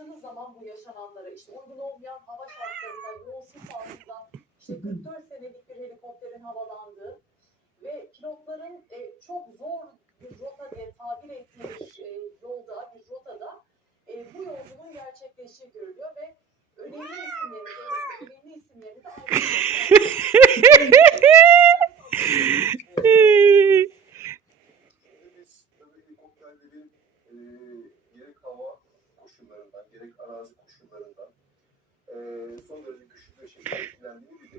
baktığınız zaman bu yaşananlara, işte uygun olmayan hava şartlarında, yoğun sis altında, işte 44 senelik bir helikopterin havalandığı ve pilotların çok zor bir rota diye tabir ettiği bir yolda, bir rotada bu yolculuğun gerçekleştiği görülüyor ve önemli isimlerini de aynı Biz tabii helikopterlerin gerek hava koşullarından, gerek arazi koşullarından son derece güçlü bir şekilde etkilendiğini biliyoruz.